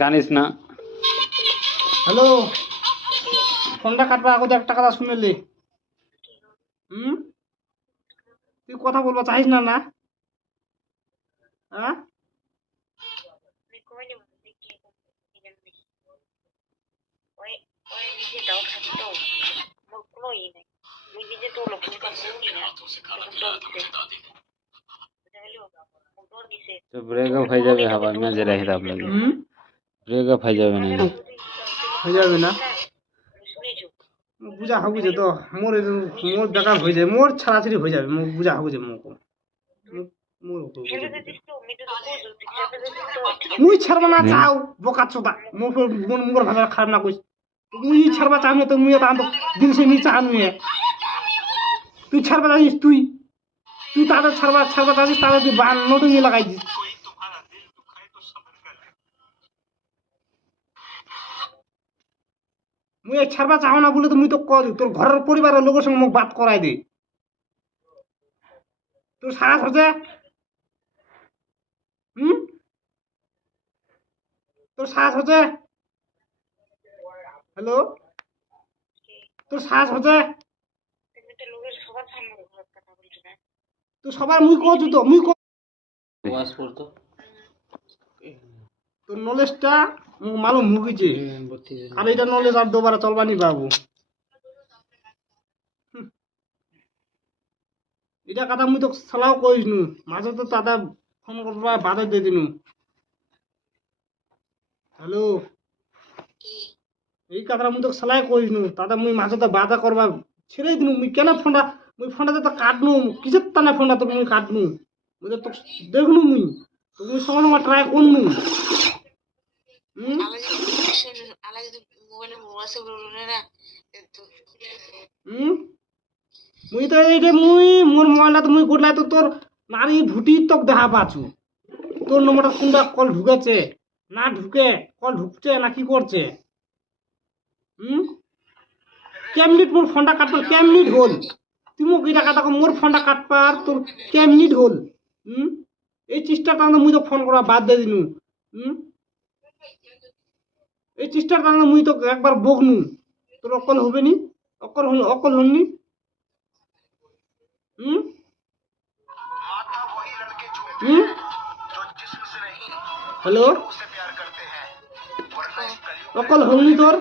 কানিস না। হ্যালো, ফোনটা কাটবা আগে একটা কথা শুনেলি। তুই কথা বলবা চাইস না না? হ্যাঁ, তো ব্রেকআপ হয়ে যাবে হাবা মেজে রেখে দাব লাগে। ব্রেকআপ হয়ে যাবে না হয়ে যাবে না? বুঝা হবে যে তো মোর মোর বেকার হয়ে যায়, মোর ছাড়াছাড়ি হয়ে যাবে, মোর বুঝা হবে যে মুই ছাড়বা না চাও বোকা চোদা, মোর ভাষা খারাপ না কইস। মুই ছাড়বা চাও না তো মুই তো আন্ত দিন সে নি চান মুই। তুই ছাড়বা জানিস, তুই তুই তাদের ছাড়বা জানিস, তাদের তুই বান নোটিং লাগাই দিস। মুই ছাড়বা চাও না বলে তো মুই তো কই তোর ঘরের পরিবারের লোকের সঙ্গে মুখ বাত করাই দে। তোর সাহস হচ্ছে? তোর সাহস হচ্ছে? হ্যালো, তোর সাহস হচ্ছে? তুই সবার মুই কইছু তো, মুই ওয়াজ করতো তোর নলেজটা মালুম মুগিছে, আর এটা নলেজ আর দুবারা চলবানি বাবু। এটা কথা মুই তো সালাও কইস নু, মাঝে তো দাদা ফোন করবা বাধা দিয়ে দিনু। হ্যালো, এই কথাটা মুই তো সালাই কইস নু, দাদা মুই মাঝে তো বাধা করবা ছেড়ে দিনু। মুই কেন ফোনটা ফোনটা তো কাটনু, কিসের টানে ফোনটা তো মুই কাটনু। মুই তো দেখনু, মুই তো মুই সময় সময় ট্রাই করনু। মুই তো এইটা মুই মোর মোবাইলটা তো মুই গোটলাই তো তোর নারী ভুটি তক দেখা পাচ্ছু। তোর নম্বরটা কোনটা কল ঢুকেছে না ঢুকে, কল ঢুকছে না কি করছে? কেমনিট মোর ফোনটা কাটবার কেমনিট হল? তুই মোক এটা কথা মোর ফোনটা কাটবার তোর কেমনিট হল? এই চেষ্টার কারণে মুই তো ফোন করা বাদ দিয়ে দিনু। এই চেষ্টার কারণে মুই তো একবার বকনু, তোর অকল হবে নি? অকল হননি? হ্যালো, অকল হলনি তোর?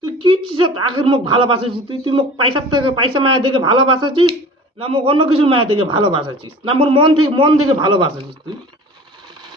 তুই কি চিসত আগের মুখ ভালোবাসেছিস? তুই মুখ পয়সা মায়া দেখে ভালোবাসেছিস, না মুখ অন্য কিছু মায়া দেখে ভালোবাসেছিস, না মোর মন থেকে ভালোবাসেছিস তুই?